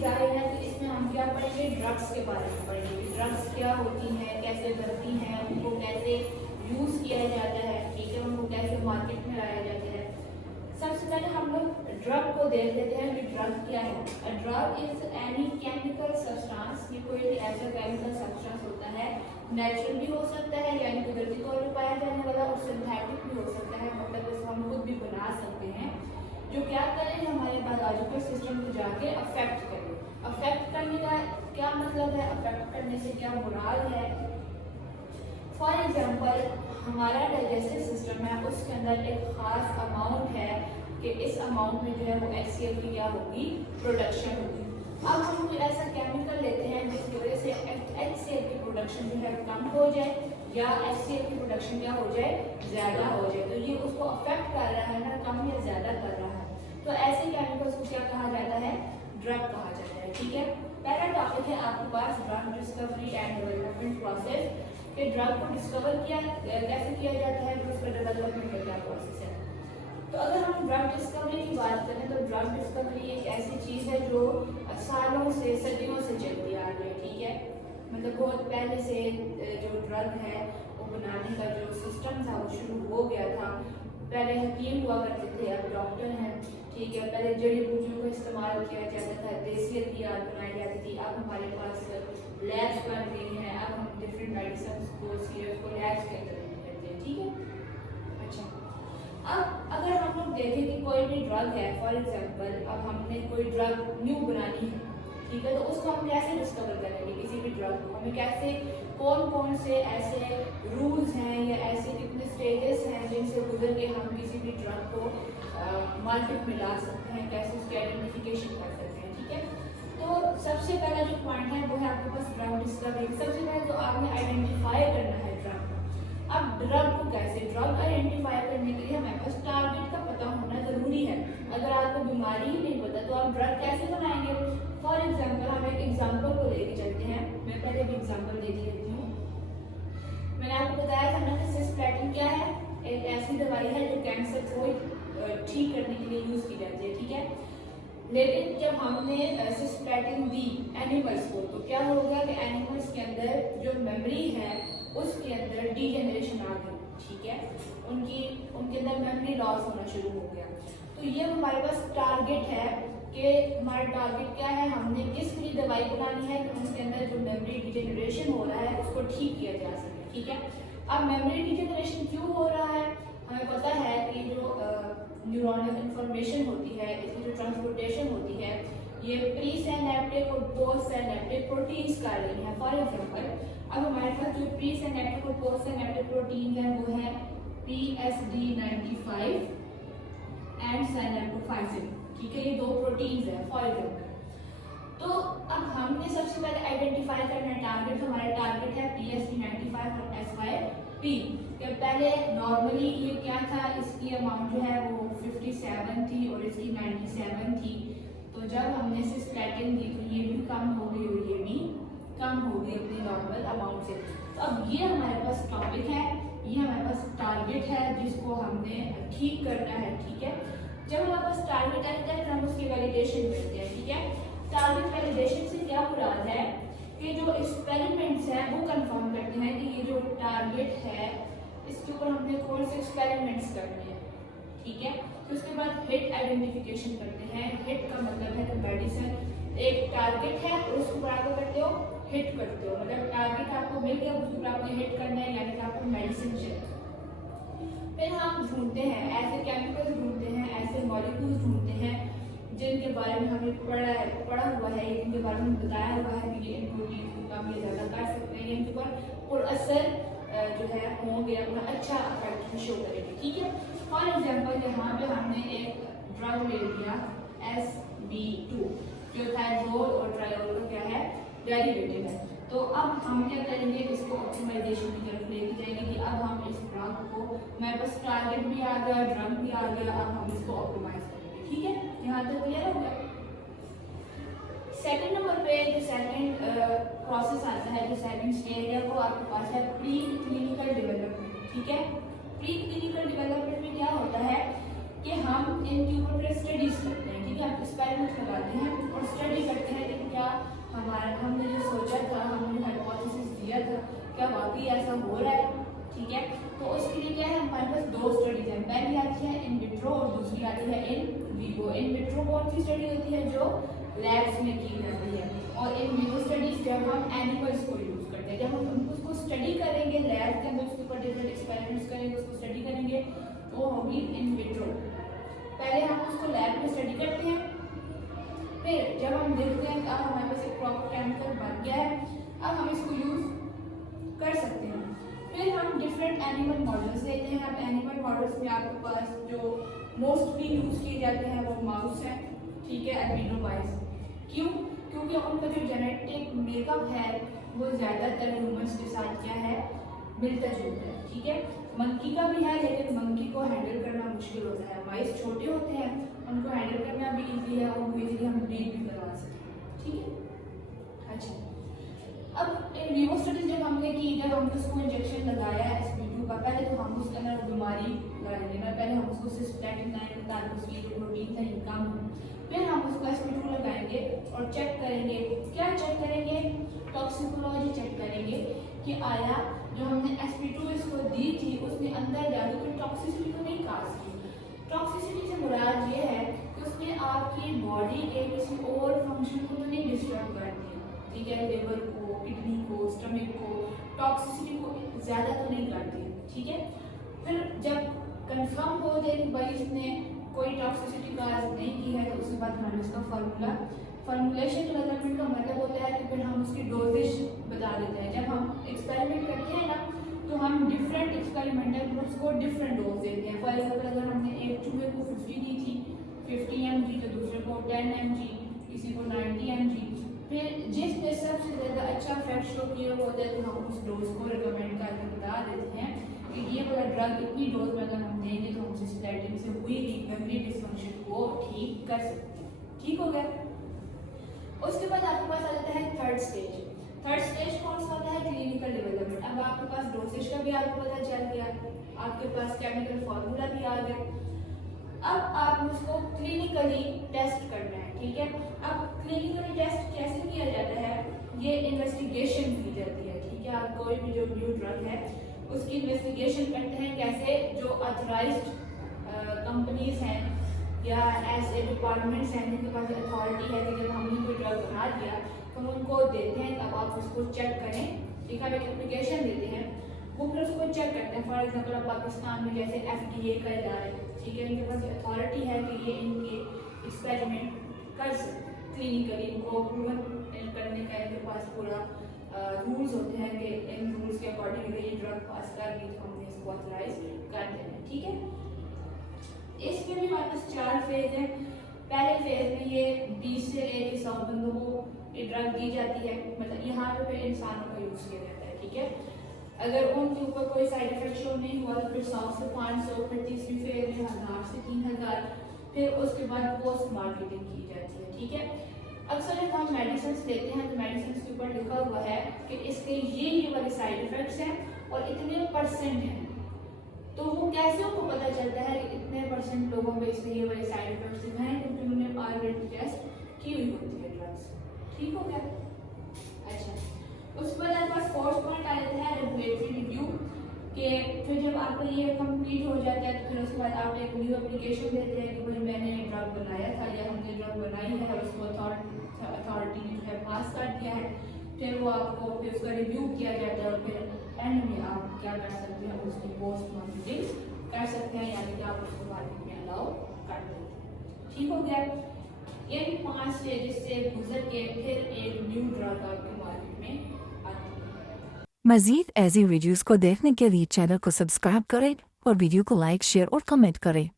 जाहिर है तो इसमें हम क्या पढ़ेंगे, ड्रग्स के बारे में पढ़ेंगे। ड्रग्स क्या होती हैं, कैसे बनती हैं, उनको कैसे यूज़ किया जाता है, ठीक है, उनको कैसे मार्केट में लाया जाता है। सबसे पहले हम लोग ड्रग को देख लेते हैं कि ड्रग क्या है। A drug is any chemical substance, ये कोई ऐसा केमिकल सब्सटेंस होता है, नेचुरल भी हो सकता है यानी कुदरती तौर पर पाया जाने वाला, और सिंथेटिक भी हो सकता है, मतलब इसे हम खुद भी बना सकते हैं, जो क्या करें हमारे बायोलॉजिकल सिस्टम को जाके अफेक्ट करें। अफेक्ट करने का क्या मतलब है, अफेक्ट करने से क्या मुराद है। फॉर एग्जाम्पल हमारा डाइजेस्टिव सिस्टम है, उसके अंदर एक खास अमाउंट है कि इस अमाउंट में जो है वो HCl की क्या होगी, प्रोडक्शन होगी। अब हम कोई ऐसा केमिकल लेते हैं जिसकी वजह से HCl की प्रोडक्शन जो है कम हो जाए या HCl की प्रोडक्शन क्या हो जाए, ज़्यादा हो जाए, तो ये उसको अफेक्ट कर रहा है ना, कम या ज़्यादा कर रहा है, तो ऐसे केमिकल्स को क्या कहा जाता है, ड्रग कहा जाता है, ठीक है। पहला टॉपिक है आपके पास drug discovery and development process, कि ड्रग को डिस्कवर किया कैसे किया जाता है, फिर उसका डेवलपमेंट का क्या प्रोसेस है। तो अगर हम ड्रग डिस्कवरी की बात करें तो ड्रग डिस्कवरी एक ऐसी चीज़ है जो सालों से सदियों से चलती आ रही है, ठीक है, मतलब बहुत पहले से जो ड्रग है वो बनाने का जो सिस्टम था वो शुरू हो गया था। पहले हकीम हुआ करते थे, अब डॉक्टर हैं, ठीक है, पहले जड़ी बूटियों का इस्तेमाल किया जाता था, देसी हथियार बनाई जाती थी, अब हमारे पास लैब्स बन गई हैं, अब हम डिफरेंट मेडिसिन को सीरप को लैब्स के अंदर करते हैं, ठीक है। अच्छा, अब अगर हम लोग देखें कि कोई भी ड्रग है, फॉर एग्जांपल अब हमने कोई ड्रग न्यू बनानी है, ठीक है, तो उसको हम कैसे डिस्कवर करेंगे, किसी भी ड्रग को हमें कैसे, कौन कौन से ऐसे रूल्स हैं या ऐसे कितने स्टेजेस हैं जिनसे गुजर के हम किसी भी ड्रग को मार्केट में ला सकते हैं, कैसे उसकी आइडेंटिफिकेशन कर सकते हैं, ठीक है। तो सबसे पहला जो पॉइंट है वो है आपके पास ड्रग डिस्कवरी। सबसे पहले तो आपने आइडेंटिफाई करना है ड्रग को। अब ड्रग को कैसे, ड्रग आइडेंटिफाई करने के लिए हमारे पास टारगेट का पता होना जरूरी है। अगर आपको बीमारी ही नहीं पता तो आप ड्रग कैसे बनाएंगे। फॉर एग्जाम्पल हम एक एग्जाम्पल को लेके चलते हैं, मैं पहले भी एग्जाम्पल दे देती हूँ। मैंने आपको बताया था ना कि सिस्प्लेटिन क्या है, एक ऐसी दवाई है जो कैंसर को ठीक करने के लिए यूज की जाती है, ठीक है। लेकिन जब हमने सिस्प्लेटिन दी एनिमल्स को तो क्या हो गया कि एनिमल्स के अंदर जो मेमोरी है उसके अंदर डीजेनरेशन आ गई, ठीक है, उनके अंदर मेमोरी लॉस होना शुरू हो गया। तो ये हमारे पास टारगेट है कि हमारा टारगेट क्या है, हमने किस लिए दवाई बनानी है कि उसके अंदर जो मेमोरी डीजेनरेशन हो रहा है उसको ठीक किया जा सके, ठीक है। अब मेमोरी डीजेनरेशन क्यों हो रहा है, हमें पता है कि जो न्यूरॉनल इंफॉर्मेशन होती है, इसकी जो ट्रांसपोर्टेशन होती है ये प्री सिनेप्टिक और पोस्ट सिनेप्टिक प्रोटीन्स कर रही है। फॉर एग्जांपल अब हमारे पास जो प्री सिनेप्टिक और पोस्ट सिनेप्टिक प्रोटीन है वो है PSD95 एंड सिनेप्टोफाइसिन, ठीक है, ये दो प्रोटीन्स है। फॉर एग्जांपल तो अब हमने सबसे पहले आइडेंटिफाई करना है टारगेट, हमारा टारगेट है PSD95 और SYP। पहले नॉर्मली ये क्या था, इसकी अमाउंट जो है वो 57 थी और इसकी 97 थी, तो जब हमने सिस्प्लेटिन दी तो ये भी कम हो गई और ये भी कम हो गई अपनी नॉर्मल अमाउंट से। तो अब ये हमारे पास टॉपिक है, ये हमारे पास टारगेट है जिसको हमने ठीक करना है, ठीक है। जब हमारे पास टारगेट आता है तो हम उसकी वैलिडेशन करते हैं, ठीक है। टारगेट वैलिडेशन से क्या मुराद है कि जो एक्सपेरिमेंट्स हैं वो कंफर्म करते हैं कि ये जो टारगेट है इसके ऊपर हमने कौन से एक्सपेरिमेंट्स करने हैं, ठीक है। तो उसके बाद हिट आइडेंटिफिकेशन करते हैं। हिट का मतलब है कि मेडिसिन एक टारगेट है और उसके ऊपर आप करते हो, हिट करते हो, मतलब टारगेट आपको मिल गया उसके ऊपर आपने हिट करना है यानी कि आपको मेडिसिन चाहिए। फिर हम ढूंढते हैं ऐसे केमिकल्स ढूंढते हैं, ऐसे मॉलिक्यूल्स ढूंढते हैं जिनके बारे में हमने पढ़ा हुआ है, जिनके बारे में बताया हुआ है कि ये इन प्रोटीन को कम या ज़्यादा कर सकते हैं, इनके ऊपर और असर जो है होंगे, अपना अच्छा इफेक्ट शो करेंगे, ठीक है। फॉर एग्जांपल यहाँ पे हमने एक ड्रग ले लिया SB2 जो थायरोल और ट्रायोल का क्या है, डेरिवेटिव है। तो अब हम क्या करेंगे, इसको ऑप्टिमाइजेशन की तरफ लेके जाएंगे कि अब हम इस ड्रग को, हमारे पास टारगेट भी आ गया, ड्रग भी आ गया, अब हम इसको ऑप्टिमाइज करेंगे, ठीक है। यहाँ तक क्लियर हो गया। सेकंड नंबर पे जो सेकंड प्रोसेस आता है, जो सेकंड स्टेज है वो आपके पास है प्री क्लिनिकल डेवलपमेंट, ठीक है। प्री क्लिनिकल डेवलपमेंट में क्या होता है कि हम इनके ऊपर स्टडीज करते हैं, ठीक है, एक्सपेरिमेंट लगाते हैं और स्टडी करते हैं कि हमने जो सोचा था, हमने हाइपोथेसिस दिया था, क्या वाकई ऐसा हो रहा है? ठीक है, तो उसके लिए क्या है, हमारे पास दो स्टडीज हैं। पहली आती है इन विट्रो और दूसरी आती है इन विवो। इन विट्रो कौन सी स्टडी होती है? जो लैब्स में की जाती है। और इन विवो स्टडीज जब हम एनिमल्स को यूज करते हैं, जब हम उसको स्टडी करेंगे लैब के अंदर, उसके ऊपर डिफरेंट एक्सपेरिमेंट्स करेंगे, उसको स्टडी करेंगे, तो होगी इन विट्रो। पहले हम उसको लैब में स्टडी करते हैं, फिर जब हम देखते हैं कि अब हमारे पास एक प्रॉपर केमिकल बन गया है, अब हम इसको यूज कर सकते हैं। फिर हम डिफरेंट एनिमल मॉडल्स लेते हैं। अब एनिमल मॉडल्स में आपके पास जो मोस्टली यूज किए जाते हैं वो माउस है, ठीक है, एल्बिनो माइस। क्यों? क्योंकि उनका जो जेनेटिक मेकअप है वो ज़्यादातर ह्यूमंस के साथ क्या है, मिलता जुलता है। ठीक है, मंकी का भी है, लेकिन मंकी को हैंडल करना मुश्किल होता है। माइस छोटे होते हैं, उनको हैंडल करना भी इजी है और उनको इजीली हम ब्रीड भी करवा सकते हैं। ठीक है, अच्छा, अब इन विवो स्टडीज जब हमने की, जब हमने उसको इंजेक्शन लगाया एसपी2 का, पहले तो हम उसके अंदर बीमारी लगा लेना, पहले हम उसको सिस्प्लेटिन लाएंगे ताकि उसकी जो प्रोटीन था ये कम हो। फिर हम उसको एसपी2 लगाएंगे और चेक करेंगे, क्या चेक करेंगे, टॉक्सिकोलॉजी चेक करेंगे कि आया जो हमने एसपी2 इसको दी थी उसने अंदर जाकर कोई टॉक्सिसिटी तो नहीं काज की। टॉक्सिसिटी से मुराद ये है कि उसने आपकी बॉडी के किसी और फंक्शन को तो नहीं डिस्टर्ब कर दिया। ठीक है, लिवर को, किडनी को, स्टमक को, टॉक्सिसिटी को ज़्यादा तो नहीं कर दी। ठीक है, फिर जब कंफर्म हो जाए कि भाई इसने कोई टॉक्सिसिटी काज नहीं की है, तो उसके बाद हम इसका फॉर्मूलेशन डेवलपमेंट का मतलब होता है कि फिर हम उसकी डोजेज बता देते हैं। जब हम एक्सपेरिमेंट करते हैं ना, तो हम डिफरेंट एक्सपेरिमेंटल ग्रुप्स को डिफरेंट डोज देते हैं। फॉर एग्जाम्पल, अगर हमने एक चूहे को 50 दी थी, 50 mg, तो दूसरे को 10 mg, किसी को 90 mg। फिर जिसने सबसे ज़्यादा अच्छा इफेक्ट शो किया होता है, तो हम उस डोज को रिकमेंड करके बता देते हैं कि ये वाला ड्रग इतनी डोज में अगर हम देंगे तो हम सिस्प्लेटिन से हुई मेमोरी डिसफंक्शन को ठीक कर सकते हैं। ठीक हो गया। उसके बाद आपके पास आ जाता है थर्ड स्टेज। थर्ड स्टेज कौन सा होता है? Clinical development. अब आपके पास डोसेज का भी आपको पता चल गया, आपके पास केमिकल फॉर्मूला भी आ गया। अब आप उसको क्लिनिकली टेस्ट करना है। ठीक है, अब क्लिनिकली टेस्ट कैसे किया जाता है? ये इन्वेस्टिगेशन की जाती है। ठीक है, आप कोई भी जो न्यू ड्रग है उसकी इन्वेस्टिगेशन करते हैं। कैसे? जो ऑथराइज्ड कंपनीज हैं या एज ए डिपार्टमेंट्स हैं जिनके पास अथॉरिटी है कि जब हमने कोई ड्रग बना दिया तो हम उनको देते हैं, तब आप उसको चेक करें। ठीक है, एक एप्लीकेशन देते हैं, वो फिर उसको चेक करते हैं। फॉर एग्जाम्पल, अब पाकिस्तान में जैसे FDA का इदारा है, ठीक है, इनके पास अथॉरिटी है कि ये इनके एक्सपेरिमेंट कर सकते हैं क्लिनिकली, इनको प्रूवन करने का इनके पास पूरा रूल्स होते हैं कि इन रूल्स के अकॉर्डिंग ये ड्रग पास कर दी तो हमने इसको ऑथराइज कर देना। ठीक है, इसमें भी हमारे पास 4 फेज है। पहले फेज में ये 20 से लेकर 100 बंदों को ये ड्रग दी जाती है, मतलब यहाँ पे फिर इंसानों का यूज किया जाता है। ठीक है, अगर उनके ऊपर कोई साइड इफेक्ट शो नहीं हुआ तो फिर 100 से 500, फिर तीसरी फेज में 1000 से 3000, फिर उसके बाद पोस्ट मार्केटिंग की जाती है। ठीक है, अक्सर जब हम मेडिसिन लेते हैं तो मेडिसिन के ऊपर लिखा हुआ है कि इसके ये वाले साइड इफेक्ट्स हैं और इतने % हैं। तो वो कैसे उनको पता चलता है कि इतने % लोगों में इसमें ये वाले साइड इफेक्ट्स दिखाए, क्योंकि उन्होंने ऑलरेडी टेस्ट की हुई होती है ड्रग्स। ठीक हो गया। अच्छा, उसके बाद आपके पास फोर्थ पॉइंट आ जाता है रेगुलेटरी रिव्यू के। फिर जब आपका ये कंप्लीट हो जाता है तो फिर उसके बाद आप एक न्यू एप्लीकेशन देते हैं कि भाई मैंने ये ड्रग बनाया था या हमने ड्रग बनाई है और उसको अथॉरिटी ने जो है पास कर दिया है। फिर वो आपको फिर उसका रिव्यू किया जाता है और फिर एंड में आप क्या कर सकते हैं, उसकी पोस्ट मार्केटिंग कर सकते हैं, यानी कि आप उसको मार्केट में अलाउ कर देते हैं। ठीक हो गया। इन 5 स्टेजेस से गुजर के फिर एक न्यू ड्रग आपके मार्केट में आती है। मज़ीद ऐसी वीडियोज़ को देखने के लिए चैनल को सब्सक्राइब करें और वीडियो को लाइक, शेयर और कमेंट करें।